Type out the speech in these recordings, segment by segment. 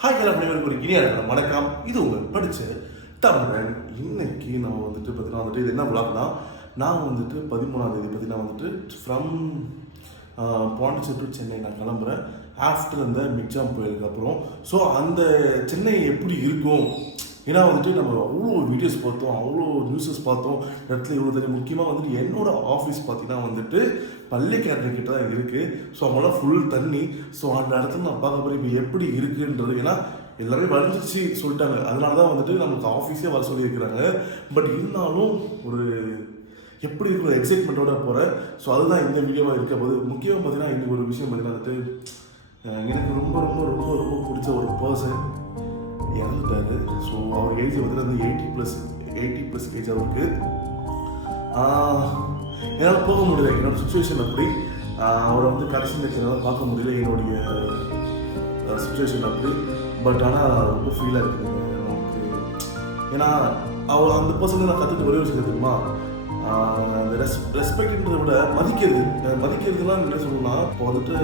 Hi அனைவருக்கு ஒரு இனிய வணக்கம். இது உங்கள் படித்த தமிழன். இன்னைக்கு நம்ம வந்துட்டு பார்த்தீங்கன்னா இது என்ன விளாக்னா, நான் வந்துட்டு 13ஆம் தேதி பார்த்தீங்கன்னா வந்துட்டு ஃப்ரம் பாண்டிச்சேரி டு சென்னை நான் கிளம்புறேன். ஆஃப்டர் அந்த மிக்ஜாம் புயலுக்கு அப்புறம். ஸோ அந்த சென்னை எப்படி இருக்கும், ஏன்னா வந்துட்டு நம்ம அவ்வளோ வீடியோஸ் பார்த்தோம், அவ்வளோ நியூஸஸ் பார்த்தோம், இடத்துல இவ்வளோ தெரியும். முக்கியமாக வந்துட்டு என்னோட ஆஃபீஸ் பார்த்தீங்கன்னா வந்துட்டு பள்ளிக்கரணை கிட்ட தான் இருக்குது. ஸோ அவங்களாம் ஃபுல் தண்ணி. ஸோ அந்த இடத்துல நான் பார்க்க போகிறேன் இப்போ எப்படி இருக்குன்றது. ஏன்னா எல்லாமே வளர்ந்துச்சு சொல்லிட்டாங்க, அதனால தான் வந்துட்டு நமக்கு ஆஃபீஸே வர சொல்லியிருக்கிறாங்க. பட் இருந்தாலும் ஒரு எப்படி இருக்கிற எக்ஸைட்மெண்ட்டோட போகிறேன். ஸோ அதுதான் இந்த வீடியோவாக இருக்க போது. முக்கியமாக பார்த்தீங்கன்னா இன்னைக்கு ஒரு விஷயம் பார்த்தீங்கன்னா வந்துட்டு எனக்கு ரொம்ப ரொம்ப ரொம்ப ரொம்ப பிடிச்ச ஒரு பர்சன் இறந்துட்டாரு. ஸோ அவர் ஏஜ் வந்து 80+ ஏஜ் அவருக்கு. என்னால் போக முடியல, என்னோட சுச்சுவேஷன் அப்படி. அவரை வந்து கடைசி நேரத்தில் பார்க்க முடியல, என்னுடைய சுச்சுவேஷன் அப்படி. பட் ஆனால் ரொம்ப ஃபீலாக இருக்குது நமக்கு. ஏன்னா அவர் அந்த பர்சனை நான் கற்றுட்டு ஒரே விஷயம் தெரியுமா, அந்த ரெஸ்பெக்ட்ன்றதை விட மதிக்கிறதுலாம் என்ன சொல்லணும்னா, இப்போ வந்துட்டு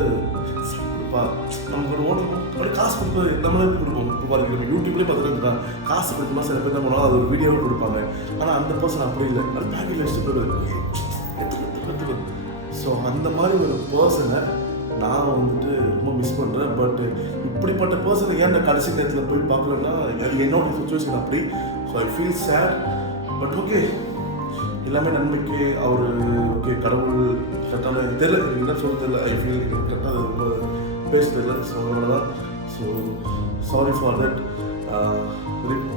நமக்கு ஒரு ஓட்டர் அப்படியே காசு கொடுப்பது நம்மளே கொடுப்போம். இப்போ பாருங்க நம்ம யூடியூப்லேயே பார்த்துட்டு காசு கொடுக்கணும், சில பேர் என்ன பண்ணாலும் அது ஒரு வீடியோவை கொடுப்பாங்க. ஆனால் அந்த பர்சன் அப்படி இல்லை, அது பேக்கில் வச்சுட்டு போயிடுது. ஸோ அந்த மாதிரி ஒரு பர்சனை நான் வந்துட்டு ரொம்ப மிஸ் பண்ணுறேன். பட் இப்படிப்பட்ட பர்சனை ஏன் நான் கடைசி நேரத்தில் போய் பார்க்கலன்னா, என்னோட சுச்சுவேஷன் அப்படி. So I feel sad. But okay, எல்லாமே நன்மைக்கு. அவர் ஓகே, கடவுள் கரெக்டான தெரியல, என்ன சொல்ல தெரியல. ஐ ஃபீல் கரெக்டாக ரொம்ப பேச தெரியல. ஸோ அவ்வளோதான். So sorry for that.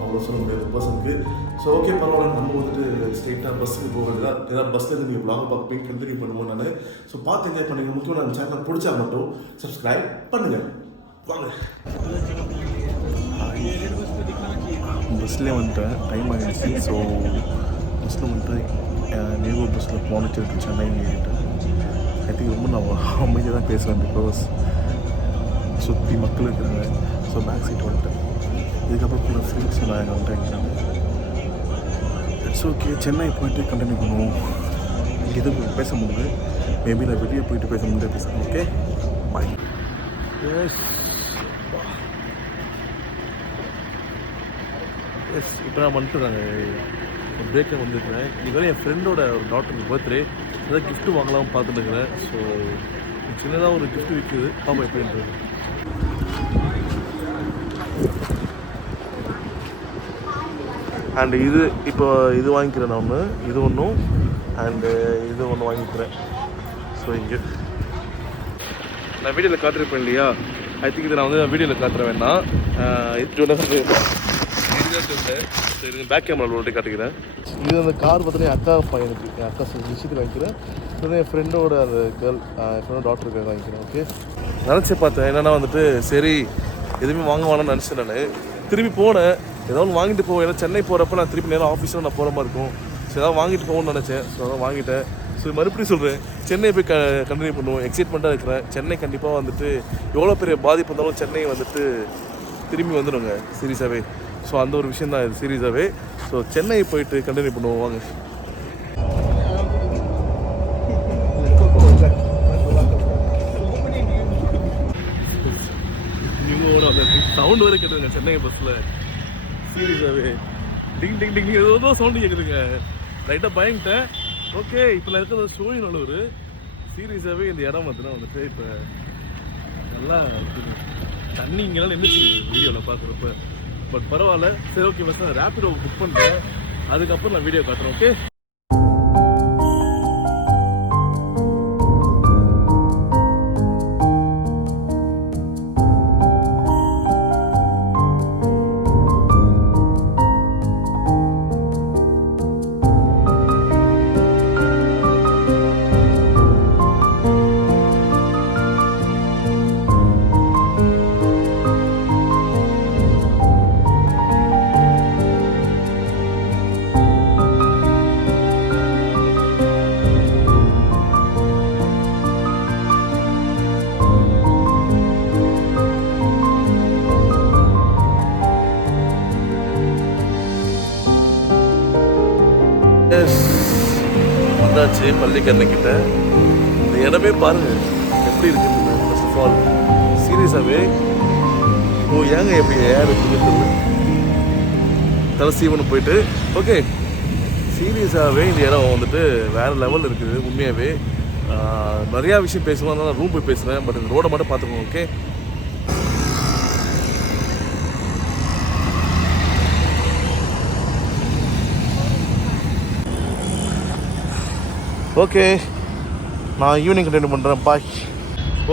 அவ்வளோ சொல்ல முடியாது பர்சனுக்கு. ஸோ ஓகே, பரவாயில்ல. நம்ம வந்துட்டு ஸ்ட்ரெயிட்டாக பஸ்ஸுக்கு போக வேண்டியதான். ஏன்னா பஸ்ஸில் நீங்கள் vlog பார்ப்பீங்க, கண்டினியூ பண்ணுவோம் நான். ஸோ பார்த்து என்ஜாய் பண்ணுங்கள். முக்கியமாக நம்ம சேனல் பிடிச்சா மட்டும் சப்ஸ்கிரைப் பண்ணுங்கள். வாங்க. பஸ்லேயே வந்துட்டேன், டைம் ஆகிடுச்சு. ஸோ பஸ்ஸில் வந்துட்டு நேவோ பஸ்ஸில் பாண்டிச்சேரி சென்னை ஏறிட்டேன். ஐ திங்க் ரொம்ப நான் அமைதியாக தான் பேசுவேன், பிகாஸ் சுற்றி மக்கள் இருக்கிறாங்க. ஸோ பேக் சீட் வந்துட்டேன். இதுக்கப்புறம் ஃபுல்லாக ஃப்ரெண்ட்ஸ் நான் எங்கள் வந்துட்டேன். இட்ஸ் ஓகே, சென்னை போயிட்டு கண்டினியூ பண்ணுவோம். இங்கே எதுவும் பேச முடியுது, மேபி நான் வெளியே போயிட்டு பேச முடியாது பேசுகிறேன். ஓகே, பாய். எஸ், இப்போ நான் வந்துட்டுருக்காங்க, ஒரு பிரேக்கை வந்துருக்கிறேன். இதுவரை என் ஃப்ரெண்டோட ஒரு டாக்டருக்கு பர்த்டே, ஏதாவது கிஃப்ட்டு வாங்கலாம் பார்த்துட்டு இருக்கிறேன். ஸோ சின்னதாக ஒரு கிஃப்ட் விற்குது, பாப்பா எப்படின்றது. அண்டு இது இப்போ இது வாங்கிக்கிறேன் நான் ஒன்று, இது ஒன்றும், அண்டு இது ஒன்று வாங்கிக்கிறேன். ஸோ இங்கே நான் வீடியோவில் காட்டிருப்பேன் இல்லையா, ஐ திங்க் இதை நான் வந்து வீடியோவில் காட்டுற வேண்டாம். சரி, பேக் கேமராவில் ஓட்டி காட்டிக்கிறேன். இது அந்த கார் பார்த்தீங்கன்னா அக்கா பையனுக்கு, என் அக்கா விஷயத்துக்கு வாங்கிக்கிறேன். இது என் ஃப்ரெண்டோட அந்த கேர்ள், என் ஃப்ரெண்டோட டாக்டருக்கு வாங்கிக்கிறேன். ஓகே, நினச்சி பார்த்தேன் என்னென்னா வந்துட்டு சரி எதுவுமே வாங்க வேணாம்னு நினச்சேன். நான் திரும்பி போனேன், ஏதாவது வாங்கிட்டு போவேன். ஏன்னா சென்னை போகிறப்ப நான் திருப்பி நேரம் ஆஃபீஸில் நான் போகிற மாதிரி இருக்கும். ஸோ ஏதாவது வாங்கிட்டு போகணும்னு நினச்சேன். ஸோ அதான் வாங்கிட்டேன். ஸோ மறுபடியும் சொல்கிறேன், சென்னை போய் கண்டினியூ பண்ணுவோம். எக்ஸைட்மெண்ட்டாக இருக்கிறேன். சென்னை கண்டிப்பாக வந்துட்டு எவ்வளோ பெரிய பாதிப்பு இருந்தாலும் சென்னை வந்துட்டு திரும்பி வந்துடுங்க சீரியஸாகவே. ஸோ அந்த ஒரு விஷயம் தான் இது சீரியஸாகவே. ஸோ சென்னை போயிட்டு கண்டினியூ பண்ணுவோம் வாங்க. சவுண்ட் வரை கேட்டுருங்க சென்னை பஸ்ஸில், சீரியஸாகவே டிங் டிங் டிங் ஏதோ சவுண்டு கேட்குதுங்க. லைட்டாக பயந்துட்டேன். ஓகே, இப்போ நான் இருக்கிறது ஷோயின் நல்லூர். சீரியஸாகவே இந்த இடம் பார்த்தீங்கன்னா வந்துட்டு இப்போ நல்லா தண்ணி இங்கெல்லாம் நின்றுச்சு வீடியோவில் பார்க்குறப்ப. பட் பரவாயில்ல, சரி ஓகே. ஃபஸ்ட் நான் ரேப்பிடோ புக் பண்ணுறேன், அதுக்கப்புறம் நான் வீடியோ காட்டுறேன். ஓகே, வந்தாச்சு பள்ளிக்கரணைக்கிட்ட. இந்த இடமே பாருங்கள் எப்படி இருக்குது. ஃபர்ஸ்ட் ஆஃப் ஆல் சீரியஸாகவே ஓ ஏங்க எப்படி ஏன் தெரியல தலை சீவனு போயிட்டு ஓகே. சீரியஸாகவே இந்த இடம் வந்துட்டு வேறு லெவலில் இருக்குது உண்மையாகவே. நிறையா விஷயம் பேசலாம், நான் ரூம் போய் பேசுகிறேன். பட் இந்த ரோடை மட்டும் பார்த்துக்கோங்க. ஓகே, ஓகே நான் ஈவினிங் கண்டினியூ பண்ணுறேன். பாய்.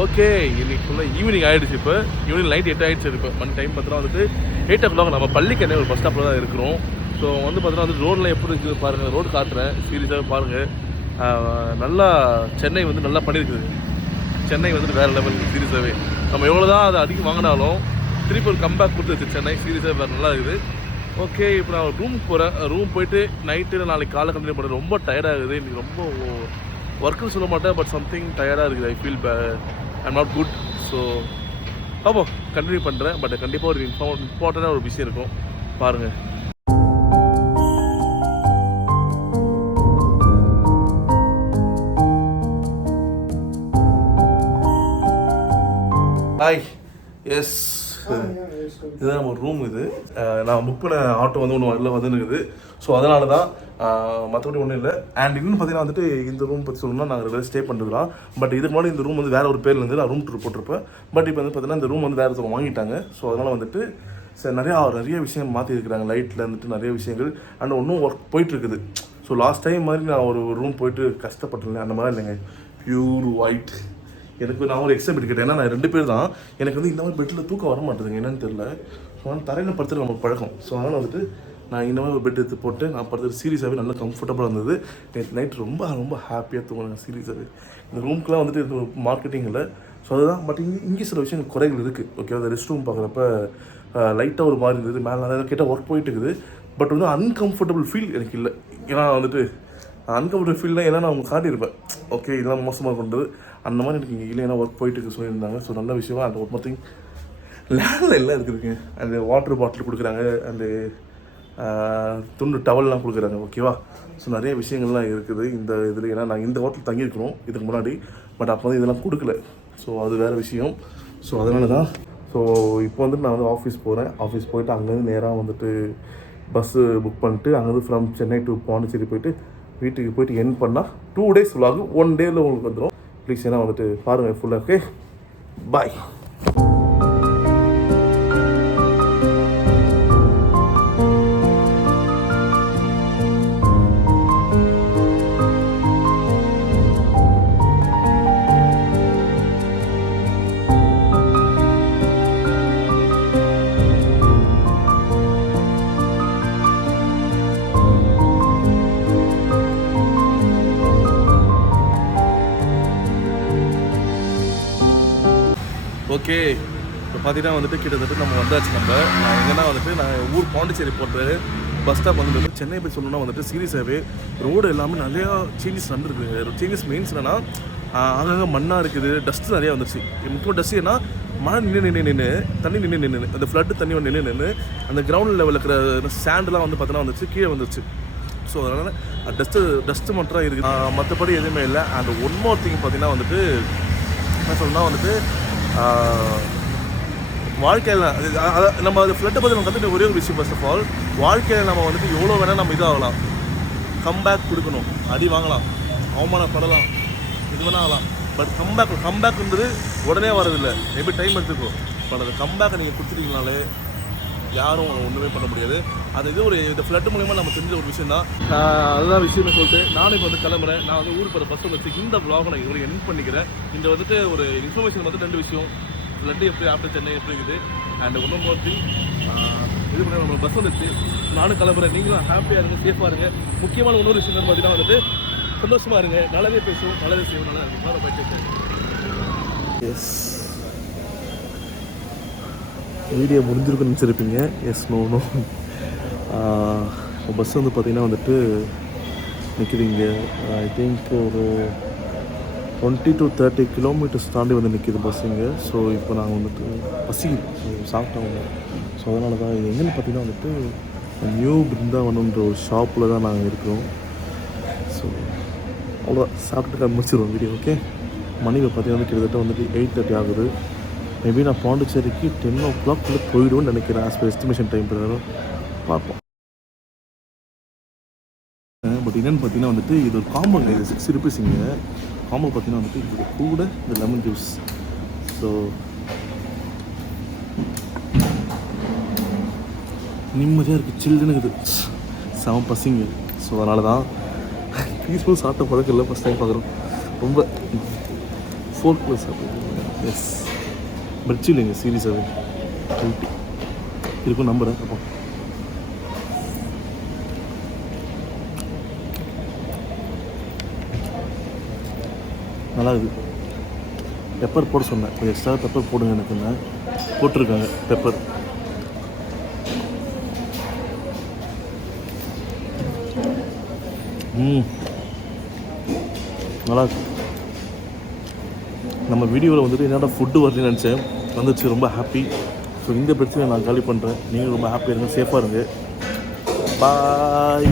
ஓகே, இன்னைக்கு ஃபுல்லாக ஈவினிங் ஆகிடுச்சு. இப்போ ஈவினிங் லைட் 8 ஆகிடுச்சு. இப்போ மணி டைம் பார்த்தீங்கன்னா வந்துட்டு 8 o'clock. நம்ம பள்ளிக்கண்ணே ஒரு பஸ் ஸ்டாப்பில் தான் இருக்கிறோம். ஸோ வந்து பார்த்தீங்கன்னா வந்து ரோடில் எப்படி இருக்குது பாருங்கள். ரோடு காட்டுறேன், சீரியஸாகவே பாருங்கள். நல்லா சென்னை வந்து நல்லா பண்ணியிருக்குது. சென்னை வந்துட்டு வேறு லெவல் சீரியஸாகவே. நம்ம எவ்வளோ தான் அதை அதிகம் வாங்கினாலும் திருப்பி ஒரு கம்பேக் கொடுத்துருச்சு சென்னை. சீரியஸாக வேறு நல்லா இருக்குது. ஓகே, இப்போ நான் ரூமுக்கு போகிறேன். ரூம் போயிட்டு நைட்டு நாளைக்கு காலை கண்டினியூ பண்ணுறேன். ரொம்ப டயர்டாகுது இன்றைக்கி. ரொம்ப ஒர்க்குன்னு சொல்ல மாட்டேன், பட் சம்திங் டயர்டாக இருக்குது. I feel I'm not good. So ஆமாம் கண்டினியூ பண்ணுறேன். பட் கண்டிப்பாக ஒரு இம்பார்ட்டண்டான ஒரு விஷயம் இருக்கும், பாருங்கள். ஹாய். எஸ், இதுதான் நம்ம ரூம். இது நான் புக் பண்ண ஆட்டோ வந்து ஒன்று வரல வந்துருக்குது. ஸோ அதனால தான், மற்றபடி ஒன்றும் இல்லை. அண்ட் இன்னும் பார்த்தீங்கன்னா வந்துட்டு இந்த ரூம் பற்றி சொல்லணும்னா நாங்கள் ரெகுலர் ஸ்டே பண்ணுறதுலாம். பட் இதுக்கு முன்னாடி இந்த ரூம் வந்து வேறு ஒரு பேரில் இருந்து நான் ரூம் டூர் போட்டிருப்பேன். பட் இப்போ வந்து பார்த்தீங்கன்னா இந்த ரூம் வந்து வேறு ஒருத்தவங்க வாங்கிட்டாங்க. ஸோ அதனால் வந்துட்டு சார் நிறைய விஷயம் மாற்றிருக்கிறாங்க. லைட்டில் வந்துட்டு நிறைய விஷயங்கள். அண்ட் ஒன்றும் ஒர்க் போயிட்டுருக்குது. ஸோ லாஸ்ட் டைம் மாதிரி நான் ஒரு ரூம் போயிட்டு கஷ்டப்பட்டுருந்தேன், அந்த மாதிரி இல்லைங்க. Pure white. எனக்கு நான் ஒரு எக்ஸ்ட்ரா பெட் கேட்டேன். ஏன்னா நான் 2 பேர் தான். எனக்கு வந்து இந்த மாதிரி பெட்டில் தூக்கம் வர மாட்டேதுங்க, என்னன்னு தெரியல. ஸோ ஆனால் தரையில் படுத்துட்டு நமக்கு பழக்கம். ஸோ அதனால் வந்துட்டு நான் இந்த மாதிரி ஒரு பெட் எடுத்து போட்டு நான் படுத்துட்டு சீரியஸாகவே நல்லா கம்ஃபர்டபுளாக இருந்தது. நேற்று நைட் ரொம்ப ரொம்ப ஹாப்பியாக தூங்கினேன் சீரியஸாகவே. இந்த ரூம்க்குலாம் வந்துட்டு இது மார்க்கெட்டிங் இல்லை. ஸோ அதுதான். பட் இங்கே சில விஷயங்கள் குறைகள் இருக்குது. ஓகே, அந்த ரெஸ்ட் ரூம் பார்க்குறப்ப லைட்டாக ஒரு மாதிரி இருந்தது. மேலே நிறைய கேட்டால் ஒர்க் போயிட்டு இருக்குது. பட் வந்து அன்கம்ஃபர்டபுள் ஃபீல் எனக்கு இல்லை. ஏன்னா வந்துட்டு அன்கம்ஃபர்டபுள் ஃபீல்னால் ஏன்னா நான் அவங்க காட்டியிருப்பேன். ஓகே, இதெல்லாம் மோசமாக பண்ணுறது அந்த மாதிரி எனக்கு இங்கே இல்லை. ஏன்னா ஒர்க் போயிட்டு சொல்லியிருந்தாங்க. ஸோ நல்ல விஷயம். அந்த ஒரு மொத்தம் லேண்டில் எல்லாம் இருக்குதுங்க. அந்த வாட்டர் பாட்டில் கொடுக்குறாங்க, அந்த துண்டு டவல்லாம் கொடுக்குறாங்க. ஓகேவா? ஸோ நிறைய விஷயங்கள்லாம் இருக்குது இந்த இதில். ஏன்னா நான் இந்த ஹோட்டல் தங்கியிருக்கிறோம் இதுக்கு முன்னாடி. பட் அப்போ வந்து இதெல்லாம் கொடுக்கல. ஸோ அது வேறு விஷயம். ஸோ அதனால தான். ஸோ இப்போ வந்துட்டு நான் வந்து ஆஃபீஸ் போகிறேன். ஆஃபீஸ் போயிட்டு அங்கேருந்து நேராக வந்துட்டு பஸ்ஸு புக் பண்ணிட்டு அங்கேருந்து ஃப்ரம் சென்னை டு பாண்டிச்சேரி போயிட்டு வீட்டுக்கு போயிட்டு என் பண்ணால் 2 days vlog 1 dayல உங்களுக்கு வந்துடும். ப்ளீஸ் ஏன்னா வந்துட்டு பாருங்கள் ஃபுல்லாக. ஓகே, பாய். ஓகே, இப்போ பார்த்தீங்கன்னா வந்துட்டு கிட்டத்தட்ட நம்ம வந்தாச்சு. நம்ம எங்கன்னா வந்துட்டு நான் ஊர் பாண்டிச்சேரி போட்டு பஸ் ஸ்டாப் வந்துட்டு சென்னை போய் சொல்லணும்னா வந்துட்டு சீரியஸாகவே ரோடு எல்லாமே நிறையா சேஞ்சஸ் நடந்துருக்கு. சேஞ்சஸ் மீன்ஸ் என்னென்னா அங்கங்கே மண்ணாக இருக்குது, டஸ்ட்டு நிறையா வந்துருச்சு. முக்கியமாக டஸ்ட்டு ஏன்னா மழை நின்று தண்ணி நின்று அந்த ஃப்ளட்டு தண்ணி வந்து நின்று அந்த கிரவுண்ட் லெவலில் இருக்கிற சேண்டெலாம் வந்து பார்த்தோன்னா வந்துச்சு, கீழே வந்துருச்சு. ஸோ அதனால் டஸ்ட்டு மட்டும் இருக்குது, மற்றபடி எதுவுமே இல்லை. அண்ட் ஒன் மோர் திங் பார்த்தீங்கன்னா வந்துட்டு என்ன சொல்லணும்னா வந்துட்டு வாழ்க்கையில் நம்ம அது ஃப்ளட்டை பற்றி நம்ம கற்றுட்டு ஒரே ஒரு விஷயம். ஃபர்ஸ்ட் ஆஃப் ஆல் வாழ்க்கையில் நம்ம வந்துட்டு எவ்வளோ வேணால் நம்ம இதாகலாம், கம்பேக் கொடுக்கணும், அடி வாங்கலாம், அவமானப்படலாம், இது வேணால் ஆகலாம். பட் கம்பேக்ன்றது உடனே வரதில்லை, மேபி டைம் எடுத்துக்கும். பட் அந்த கம்பேக்கை நீங்கள் கொடுத்துட்டீங்கனாலே யாரும் ஒன்றுமே பண்ண முடியாது. அது இது ஒரு இந்த ஃப்ளட் மூலிமா நம்ம தெரிஞ்ச ஒரு விஷயம் தான். அதுதான் விஷயம்னு சொல்லிட்டு நானும் இப்போ வந்து கிளம்புறேன். நான் வந்து ஊருக்கு போகிற பஸ் வந்து இந்த vlog நான் இவரை என் பண்ணிக்கிறேன். இந்த வந்துட்டு ஒரு இன்ஃபர்மேஷன் வந்து 2 விஷயம். ஃப்ளட்டு எப்படி ஆஃப்டர் சென்னை எப்படி இருக்குது அண்ட் ஒன்றும் போச்சு இது பண்ணி நம்ம பஸ் வந்துச்சு. நானும் கிளம்புறேன். நீங்களும் ஹாப்பியாக இருங்க, சேஃபாக இருங்க. முக்கியமான இன்னொரு விஷயம் பார்த்தீங்கன்னா வந்துட்டு சந்தோஷமாக இருங்க, நல்லதே பேசுவோம், நல்லதே செய்வோம், நல்லா இருக்கும். போயிட்டு எஸ் வீடியோ முடிஞ்சிருக்குன்னு நினச்சிருப்பீங்க. எஸ் நோ பஸ் வந்து பார்த்திங்கன்னா வந்துட்டு நிற்கிது இங்கே. ஐ திங்க் ஒரு 20 to 30 kilometers தாண்டி வந்து நிற்கிது பஸ் இங்கே. ஸோ இப்போ நாங்கள் வந்துட்டு பசிக்குது, சாப்பிட்டவங்க. ஸோ அதனால தான் இது எங்கேன்னு பார்த்தீங்கன்னா வந்துட்டு நியூ பிருந்தாவனம்ன்ற ஒரு ஷாப்பில் தான் நாங்கள் இருக்கிறோம். ஸோ அவ்வளோதான், சாப்பிட்டு முடிச்சிடுவோம் வீடியோ. ஓகே, மணி இப்போ பார்த்தீங்கன்னா கிட்டத்தட்ட வந்துட்டு 8:30 ஆகுது. மேபி நான் பாண்டிச்சேரிக்கு 10 o'clock போயிடுவேன்னு நினைக்கிறேன். ஆஸ் பர் எஸ்டிமேஷன் டைம் பிரகாரம் பார்ப்போம். பட் என்னென்னு பார்த்தீங்கன்னா வந்துட்டு இது ஒரு காம்போங்க. இது 60 rupees இங்கே. காம்போ பார்த்தீங்கன்னா வந்துட்டு இது கூட இந்த லெமன் ஜூஸ். ஸோ நிம்மதியாக இருக்குது, சில்லுன்னு இருக்குது, செம பசிங்க. ஸோ அதனால தான் பீஸ்ஃபுல் சாப்பிட்ட பழக்கம் இல்லை, ஃபஸ்ட் டைம் பார்க்குறோம். ரொம்ப ஃபோர்க்கில் சாப்பிட்டு எஸ் பட்சி இல்லைங்க, சீரியஸாகவே ஹெல்த்தி இருக்கும் நம்புகிறேன். அப்போ நல்லா இருக்குது. பெப்பர் போட சொன்னேன், கொஞ்சம் எக்ஸ்ட்ரா பெப்பர் போடுங்க எனக்குங்க. போட்டிருக்காங்க பெப்பர். நல்லா இருக்கு. நம்ம வீடியோவில் வந்துட்டு என்னோட ஃபுட்டு வரலன்னு நினச்சேன், வந்துச்சு. ரொம்ப ஹாப்பி. ஸோ இந்த பிரச்சனையை நான் காலி பண்ணுறேன். நீங்களும் ரொம்ப ஹாப்பியாக இருங்க, சேஃபாக இருங்க. பாய்.